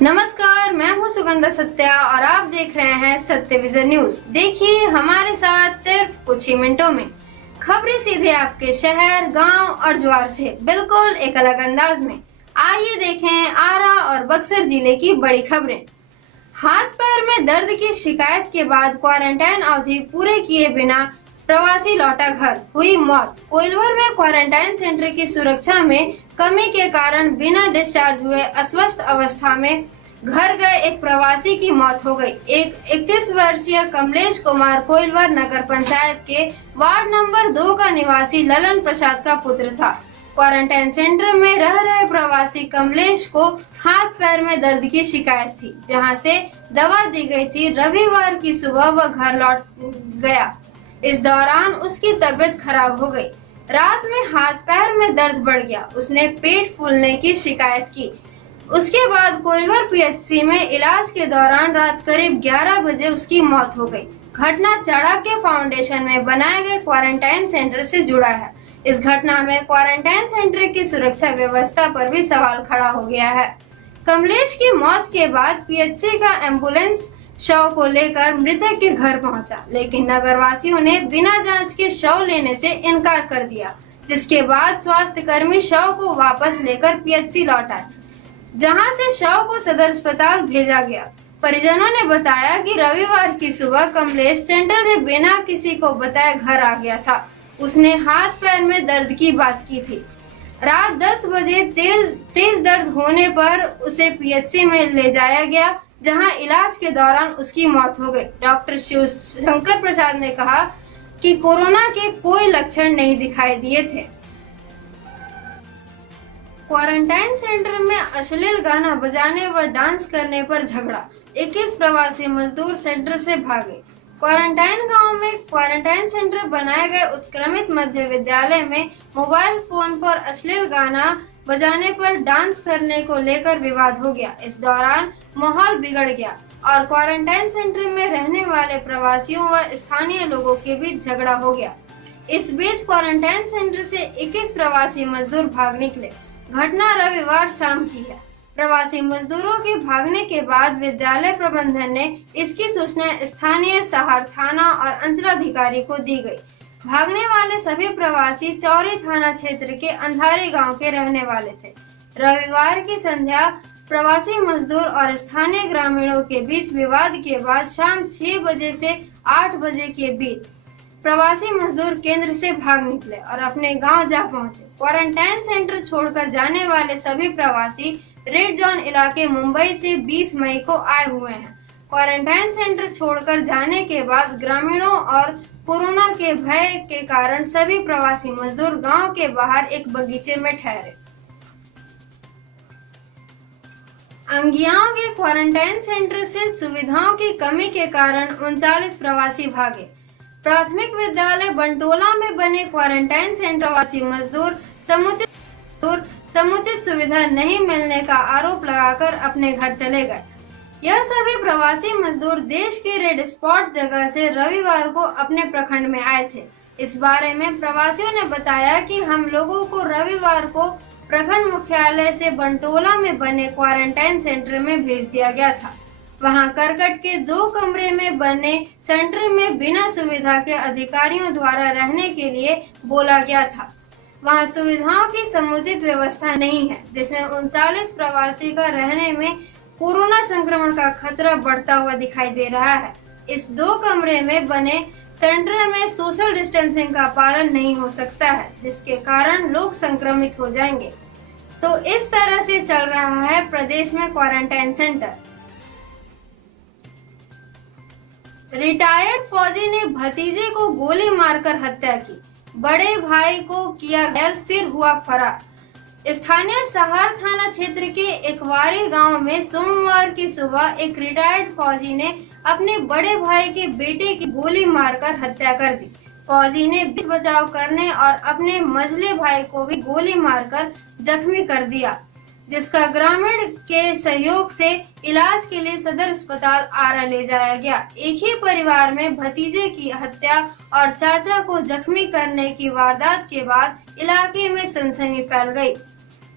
नमस्कार, मैं हूं सुगंधा सत्या और आप देख रहे हैं सत्य विजन न्यूज। देखिए हमारे साथ सिर्फ कुछ ही मिनटों में खबरें सीधे आपके शहर, गांव और ज्वार से बिल्कुल एक अलग अंदाज में। आइए देखें आरा और बक्सर जिले की बड़ी खबरें। हाथ पैर में दर्द की शिकायत के बाद क्वारंटाइन अवधि पूरे किए बिना प्रवासी लौटा घर, हुई मौत। कोइलवर में क्वारंटाइन सेंटर की सुरक्षा में कमी के कारण बिना डिस्चार्ज हुए अस्वस्थ अवस्था में घर गए एक प्रवासी की मौत हो गई। एक 31 वर्षीय कमलेश कुमार कोइलवर नगर पंचायत के वार्ड नंबर 2 का निवासी ललन प्रसाद का पुत्र था। क्वारंटाइन सेंटर में रह रहे प्रवासी कमलेश को हाथ पैर में दर्द की शिकायत थी, जहां से दवा दी गई थी। रविवार की सुबह वह घर लौट गया। इस दौरान उसकी तबीयत खराब हो गई। रात में हाथ पैर में दर्द बढ़ गया। उसने पेट फूलने की शिकायत की। उसके बाद कोइलवर पीएचसी में इलाज के दौरान रात करीब 11 बजे उसकी मौत हो गई। घटना चाणक्य फाउंडेशन में बनाए गए क्वारंटाइन सेंटर से जुड़ा है। इस घटना में क्वारंटाइन सेंटर की सुरक्षा व्यवस्था पर भी सवाल खड़ा हो गया है। कमलेश की मौत के बाद पीएचसी का एम्बुलेंस शव को लेकर मृतक के घर पहुंचा, लेकिन नगरवासियों ने बिना जांच के शव लेने से इनकार कर दिया, जिसके बाद स्वास्थ्य कर्मी शव को वापस लेकर पीएचसी लौट आए, जहां से शव को सदर अस्पताल भेजा गया। परिजनों ने बताया कि रविवार की सुबह कमलेश सेंटर से बिना किसी को बताए घर आ गया था। उसने हाथ पैर में दर्द की बात की थी। रात 10 बजे तेज दर्द होने पर उसे पीएचसी में ले जाया गया, जहां इलाज के दौरान उसकी मौत हो गई। डॉक्टर शिव शंकर प्रसाद ने कहा कि कोरोना के कोई लक्षण नहीं दिखाई दिए थे। क्वारंटाइन सेंटर में अश्लील गाना बजाने व डांस करने पर झगड़ा, 21 प्रवासी मजदूर सेंटर से भागे। क्वारंटाइन गांव में क्वारंटाइन सेंटर बनाए गए उत्क्रमित मध्य विद्यालय में मोबाइल फोन पर अश्लील गाना बजाने पर डांस करने को लेकर विवाद हो गया। इस दौरान माहौल बिगड़ गया और क्वारंटाइन सेंटर में रहने वाले प्रवासियों व स्थानीय लोगों के बीच झगड़ा हो गया। इस बीच क्वारंटाइन सेंटर से 21 प्रवासी मजदूर भाग निकले। घटना रविवार शाम की है। प्रवासी मजदूरों के भागने के बाद विद्यालय प्रबंधन ने इसकी सूचना स्थानीय सहार थाना और अंचलाधिकारी को दी गई। भागने वाले सभी प्रवासी चौरी थाना क्षेत्र के अंधारी गांव के रहने वाले थे। रविवार की संध्या प्रवासी मजदूर और स्थानीय ग्रामीणों के बीच विवाद के बाद शाम 6 बजे से 8 बजे के बीच प्रवासी मजदूर केंद्र से भाग निकले और अपने गांव जा पहुंचे। क्वारंटाइन सेंटर छोड़कर जाने वाले सभी प्रवासी रेड जोन इलाके मुंबई से 20 मई को आए हुए हैं। क्वारंटाइन सेंटर छोड़कर जाने के बाद ग्रामीणों और कोरोना के भय के कारण सभी प्रवासी मजदूर गांव के बाहर एक बगीचे में ठहरे। अंगियाओं के क्वारंटाइन सेंटर से सुविधाओं की कमी के कारण 39 प्रवासी भागे। प्राथमिक विद्यालय बंटोला में बने क्वारंटाइन सेंटर प्रवासी मजदूर समुचित सुविधा नहीं मिलने का आरोप लगाकर अपने घर चले गए। यह सभी प्रवासी मजदूर देश के रेड स्पॉट जगह से रविवार को अपने प्रखंड में आए थे। इस बारे में प्रवासियों ने बताया कि हम लोगों को रविवार को प्रखंड मुख्यालय से बंटोला में बने क्वारंटाइन सेंटर में भेज दिया गया था। वहां करकट के 2 कमरे में बने सेंटर में बिना सुविधा के अधिकारियों द्वारा रहने के लिए बोला गया था। वहां सुविधाओं की समुचित व्यवस्था नहीं है, जिसमें 39 प्रवासी का रहने में कोरोना संक्रमण का खतरा बढ़ता हुआ दिखाई दे रहा है। इस 2 कमरे में बने सेंटर में सोशल डिस्टेंसिंग का पालन नहीं हो सकता है, जिसके कारण लोग संक्रमित हो जाएंगे। तो इस तरह से चल रहा है प्रदेश में क्वारंटाइन सेंटर। रिटायर्ड फौजी ने भतीजे को गोली मारकर हत्या की, बड़े भाई को किया घायल, फिर हुआ फरार। स्थानीय सहार थाना क्षेत्र के एकवारी गांव में सोमवार की सुबह एक रिटायर्ड फौजी ने अपने बड़े भाई के बेटे की गोली मारकर हत्या कर दी। फौजी ने बीच बचाव करने और अपने मझले भाई को भी गोली मारकर जख्मी कर दिया, जिसका ग्रामीण के सहयोग से इलाज के लिए सदर अस्पताल आरा ले जाया गया। एक ही परिवार में भतीजे की हत्या और चाचा को जख्मी करने की वारदात के बाद इलाके में सनसनी फैल गई।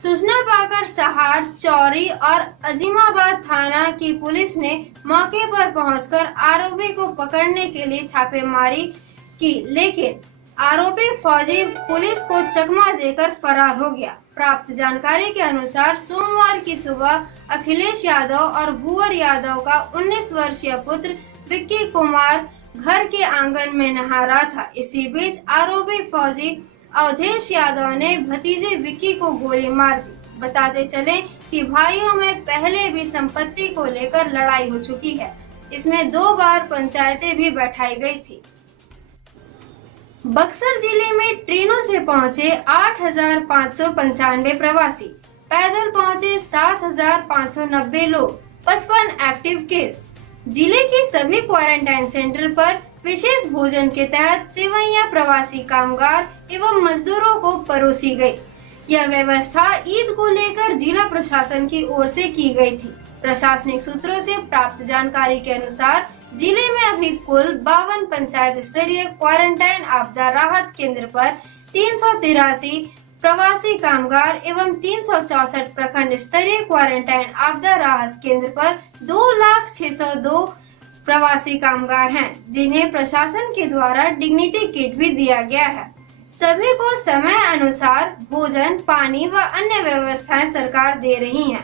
सूचना पाकर सहार, चौरी और अजीमाबाद थाना की पुलिस ने मौके पर पहुंचकर आरोपी को पकड़ने के लिए छापेमारी की, लेकिन आरोपी फौजी पुलिस को चकमा देकर फरार हो गया। प्राप्त जानकारी के अनुसार सोमवार की सुबह अखिलेश यादव और भूवर यादव का 19 वर्षीय पुत्र विक्की कुमार घर के आंगन में नहा रहा था। इसी बीच आरोपी फौजी अवधेश यादव ने भतीजे विक्की को गोली मार दी। बताते चले कि भाइयों में पहले भी संपत्ति को लेकर लड़ाई हो चुकी है। इसमें 2 बार पंचायतें भी बैठाई गई थी। बक्सर जिले में ट्रेनों से पहुंचे 8,595 प्रवासी, पैदल पहुंचे 7,590 लोग, 55 एक्टिव केस। जिले के सभी क्वारंटाइन सेंटर पर विशेष भोजन के तहत सेवैयां प्रवासी कामगार एवं मजदूरों को परोसी गई। यह व्यवस्था ईद को लेकर जिला प्रशासन की ओर से की गई थी। प्रशासनिक सूत्रों से प्राप्त जानकारी के अनुसार जिले में अभी कुल 52 पंचायत स्तरीय क्वारंटाइन आपदा राहत केंद्र पर 383 प्रवासी कामगार एवं 364 प्रखंड स्तरीय क्वारंटाइन आपदा राहत केंद्र पर 2,06,02 प्रवासी कामगार हैं, जिन्हें प्रशासन के द्वारा डिग्निटी किट भी दिया गया है। सभी को समय अनुसार भोजन, पानी व अन्य व्यवस्थाएं सरकार दे रही है।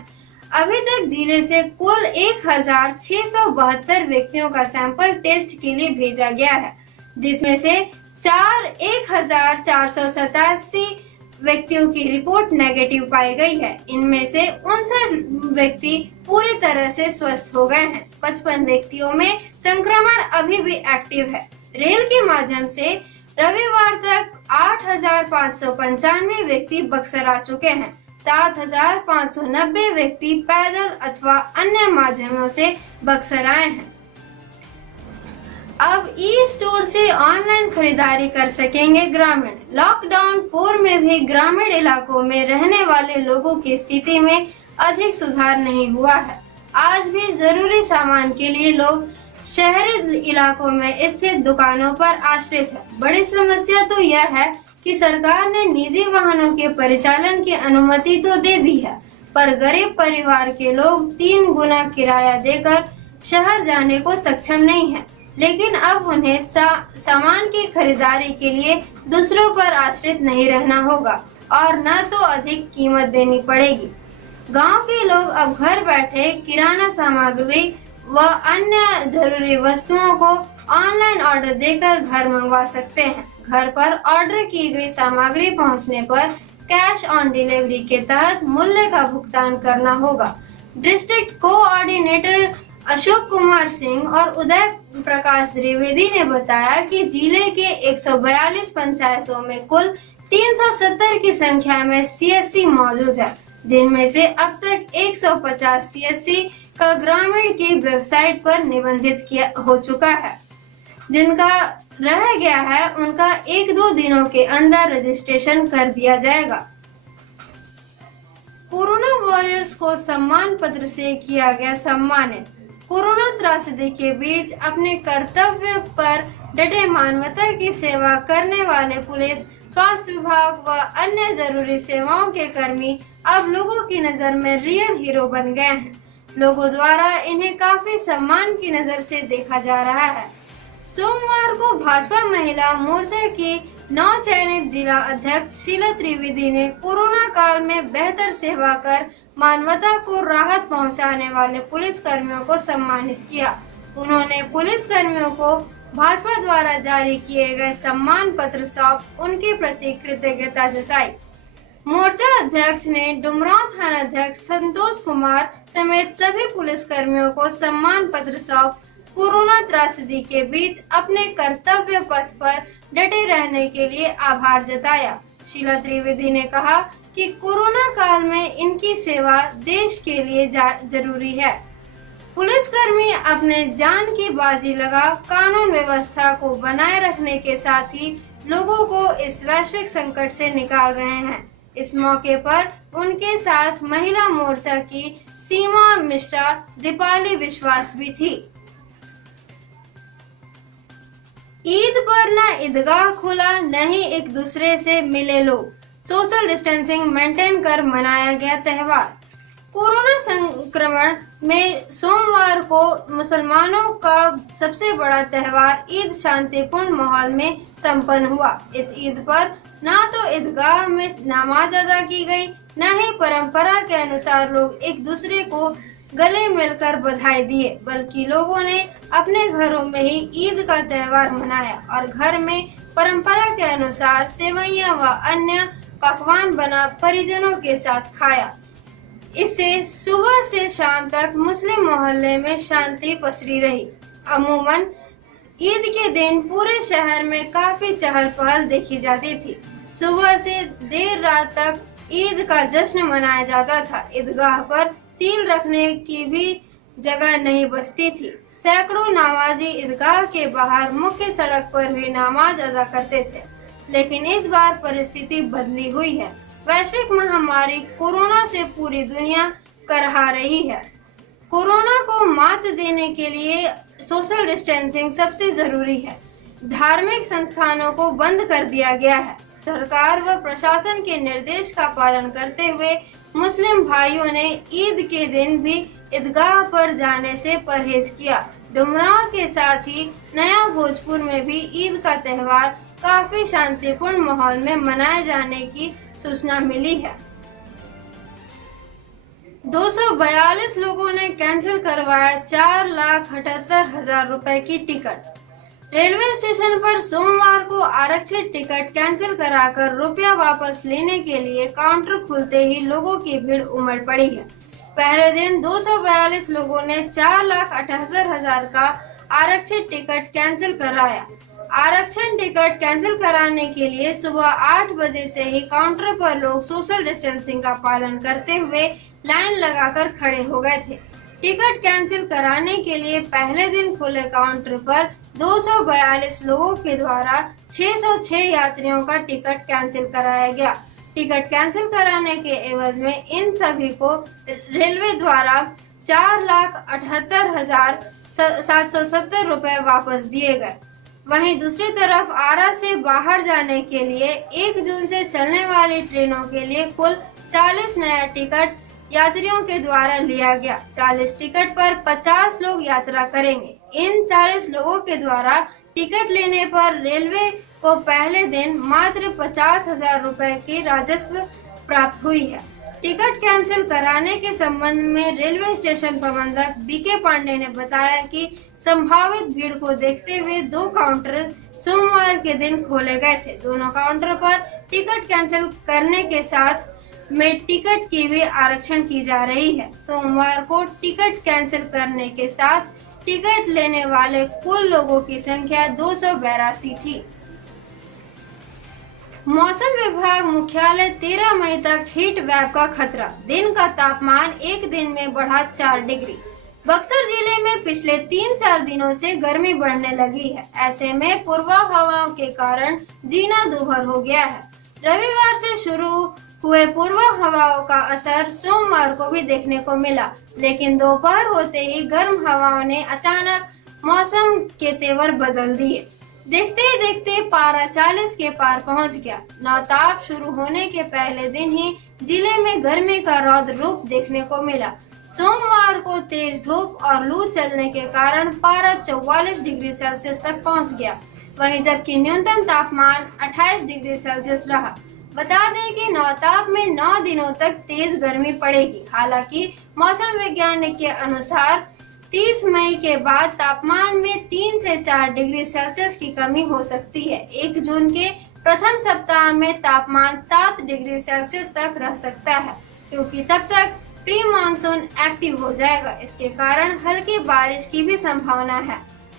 अभी तक जिले से कुल 1,672 व्यक्तियों का सैंपल टेस्ट के लिए भेजा गया है, जिसमें से 1,487 व्यक्तियों की रिपोर्ट नेगेटिव पाई गई है। इनमें से 59 व्यक्ति पूरी तरह से स्वस्थ हो गए हैं। 55 व्यक्तियों में संक्रमण अभी भी एक्टिव है। रेल के माध्यम से रविवार तक 8,595 व्यक्ति बक्सर आ चुके हैं। 7,590 व्यक्ति पैदल अथवा अन्य माध्यमों से बक्सर आए हैं। अब ई स्टोर से ऑनलाइन खरीदारी कर सकेंगे ग्रामीण। लॉकडाउन 4 में भी ग्रामीण इलाकों में रहने वाले लोगों की स्थिति में अधिक सुधार नहीं हुआ है। आज भी जरूरी सामान के लिए लोग शहरी इलाकों में स्थित दुकानों पर आश्रित है। बड़ी समस्या तो यह है कि सरकार ने निजी वाहनों के परिचालन की अनुमति तो दे दी है, पर गरीब परिवार के लोग 3 गुना किराया देकर शहर जाने को सक्षम नहीं है। लेकिन अब उन्हें सामान की खरीदारी के लिए दूसरों पर आश्रित नहीं रहना होगा और न तो अधिक कीमत देनी पड़ेगी। गांव के लोग अब घर बैठे किराना सामग्री व अन्य जरूरी वस्तुओं को ऑनलाइन ऑर्डर देकर घर मंगवा सकते हैं। घर पर ऑर्डर की गई सामग्री पहुंचने पर कैश ऑन डिलीवरी के तहत मूल्य का भुगतान करना होगा। डिस्ट्रिक्ट कोऑर्डिनेटर अशोक कुमार सिंह और उदय प्रकाश द्विवेदी ने बताया कि जिले के 142 पंचायतों में कुल 370 की संख्या में सीएससी मौजूद है, जिनमें से अब तक 150 सीएससी का ग्रामीण की वेबसाइट पर निबंधित हो चुका है। जिनका रह गया है उनका 1-2 दिनों के अंदर रजिस्ट्रेशन कर दिया जाएगा। कोरोना वॉरियर्स को सम्मान पत्र से किया गया सम्मानित। कोरोना त्रासदी के बीच अपने कर्तव्य पर डटे मानवता की सेवा करने वाले पुलिस, स्वास्थ्य विभाग व अन्य जरूरी सेवाओं के कर्मी अब लोगों की नजर में रियल हीरो बन गए हैं। लोगों द्वारा इन्हें काफी सम्मान की नजर से देखा जा रहा है। सोमवार को भाजपा महिला मोर्चा की नवचयनित जिला अध्यक्ष शीला त्रिवेदी ने कोरोना काल में बेहतर सेवा कर मानवता को राहत पहुंचाने वाले पुलिस कर्मियों को सम्मानित किया। उन्होंने पुलिस कर्मियों को भाजपा द्वारा जारी किए गए सम्मान पत्र सौंप उनके प्रति कृतज्ञता जताई। मोर्चा अध्यक्ष ने डुमरांव थाना अध्यक्ष संतोष कुमार समेत सभी पुलिस कर्मियों को सम्मान पत्र सौंप कोरोना त्रासदी के बीच अपने कर्तव्य पथ पर डटे रहने के लिए आभार जताया। शीला त्रिवेदी ने कहा कि कोरोना काल में इनकी सेवा देश के लिए जरूरी है। पुलिसकर्मी अपने जान की बाजी लगा कानून व्यवस्था को बनाए रखने के साथ ही लोगों को इस वैश्विक संकट से निकाल रहे हैं। इस मौके पर उनके साथ महिला मोर्चा की सीमा मिश्रा, दीपाली विश्वास भी थी। ईद पर न ईदगाह खुला, न ही एक दूसरे से मिले लोग। सोशल डिस्टेंसिंग मेंटेन कर मनाया गया त्यौहार। कोरोना संक्रमण में सोमवार को मुसलमानों का सबसे बड़ा त्यौहार ईद शांतिपूर्ण माहौल में संपन्न हुआ। इस ईद पर न तो ईदगाह में नमाज अदा की गई, न ही परंपरा के अनुसार लोग एक दूसरे को गले मिलकर बधाई दिए, बल्कि लोगों ने अपने घरों में ही ईद का त्यौहार मनाया और घर में परंपरा के अनुसार सेवइयां व अन्य पकवान बना परिजनों के साथ खाया। इससे सुबह से शाम तक मुस्लिम मोहल्ले में शांति पसरी रही। अमूमन ईद के दिन पूरे शहर में काफी चहल पहल देखी जाती थी। सुबह से देर रात तक ईद का जश्न मनाया जाता था। ईदगाह पर तील रखने की भी जगह नहीं बचती थी। सैकड़ों नमाजी ईदगाह के बाहर मुख्य सड़क पर भी नमाज अदा करते थे, लेकिन इस बार परिस्थिति बदली हुई है। वैश्विक महामारी कोरोना से पूरी दुनिया करहा रही है। कोरोना को मात देने के लिए सोशल डिस्टेंसिंग सबसे जरूरी है। धार्मिक संस्थानों को बंद कर दिया गया है। सरकार व प्रशासन के निर्देश का पालन करते हुए मुस्लिम भाइयों ने ईद के दिन भी ईदगाह पर जाने से परहेज किया। डुमरांव के साथ ही नया भोजपुर में भी ईद का त्यौहार काफी शांतिपूर्ण माहौल में मनाए जाने की सूचना मिली है। 242 लोगों ने कैंसिल करवाया 4,78,000 रुपए की टिकट। रेलवे स्टेशन पर सोमवार को आरक्षित टिकट कैंसिल कराकर रुपया वापस लेने के लिए काउंटर खुलते ही लोगों की भीड़ उमड़ पड़ी है। पहले दिन 242 लोगों ने 4,78,000 का आरक्षित टिकट कैंसिल कराया। आरक्षण टिकट कैंसिल कराने के लिए सुबह 8 बजे से ही काउंटर पर लोग सोशल डिस्टेंसिंग का पालन करते हुए लाइन लगाकर खड़े हो गए थे। टिकट कैंसिल कराने के लिए पहले दिन खुले काउंटर पर 242 लोगों के द्वारा 606 यात्रियों का टिकट कैंसिल कराया गया। टिकट कैंसिल कराने के एवज में इन सभी को रेलवे द्वारा 4,78,770 रुपए वापस दिए गए। वहीं दूसरी तरफ आरा से बाहर जाने के लिए 1 जून से चलने वाली ट्रेनों के लिए कुल 40 नया टिकट यात्रियों के द्वारा लिया गया। 40 टिकट पर 50 लोग यात्रा करेंगे। इन 40 लोगों के द्वारा टिकट लेने पर रेलवे को पहले दिन मात्र 50,000 रुपए की राजस्व प्राप्त हुई है। टिकट कैंसिल कराने के संबंध में रेलवे स्टेशन प्रबंधक बीके पांडे ने बताया कि संभावित भीड़ को देखते हुए 2 काउंटर सोमवार के दिन खोले गए थे। दोनों काउंटर पर टिकट कैंसिल करने के साथ में टिकट की भी आरक्षण की जा रही है। सोमवार को टिकट कैंसिल करने के साथ टिकट लेने वाले कुल लोगों की संख्या 282 थी। मौसम विभाग मुख्यालय 13 मई तक हीट वेव का खतरा। दिन का तापमान एक दिन में बढ़ा 4 डिग्री। बक्सर जिले में पिछले 3-4 दिनों से गर्मी बढ़ने लगी है। ऐसे में पूर्वा हवाओं के कारण जीना दूभर हो गया है। रविवार से शुरू हुए पूर्वा हवाओं का असर सोमवार को भी देखने को मिला, लेकिन दोपहर होते ही गर्म हवाओं ने अचानक मौसम के तेवर बदल दिए। देखते ही देखते पारा 40 के पार पहुंच गया। नौताप शुरू होने के पहले दिन ही जिले में गर्मी का रौद्र रूप देखने को मिला। सोमवार को तेज धूप और लू चलने के कारण पारा 44 डिग्री सेल्सियस तक पहुंच गया, वहीं जबकि न्यूनतम तापमान 28 डिग्री सेल्सियस रहा। बता दें कि नौताप में 9 दिनों तक तेज गर्मी पड़ेगी। हालांकि मौसम वैज्ञानिक के अनुसार 30 मई के बाद तापमान में 3 से 4 डिग्री सेल्सियस की कमी हो सकती है। 1 जून के प्रथम सप्ताह में तापमान 7 डिग्री सेल्सियस तक रह सकता है, क्योंकि तब तक प्री मानसून एक्टिव हो जाएगा। इसके कारण हल्की बारिश की भी संभावना है।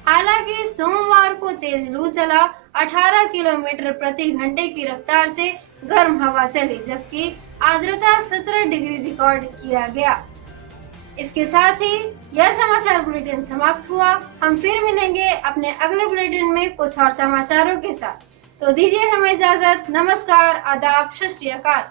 हालांकि सोमवार को तेज लू चला। 18 किलोमीटर प्रति घंटे की रफ्तार से गर्म हवा चली, जबकि आर्द्रता 17 डिग्री रिकॉर्ड किया गया। इसके साथ ही यह समाचार बुलेटिन समाप्त हुआ। हम फिर मिलेंगे अपने अगले बुलेटिन में कुछ और समाचारों के साथ। तो दीजिए हमें इजाजत। नमस्कार, आदाब, सत श्री अकाल।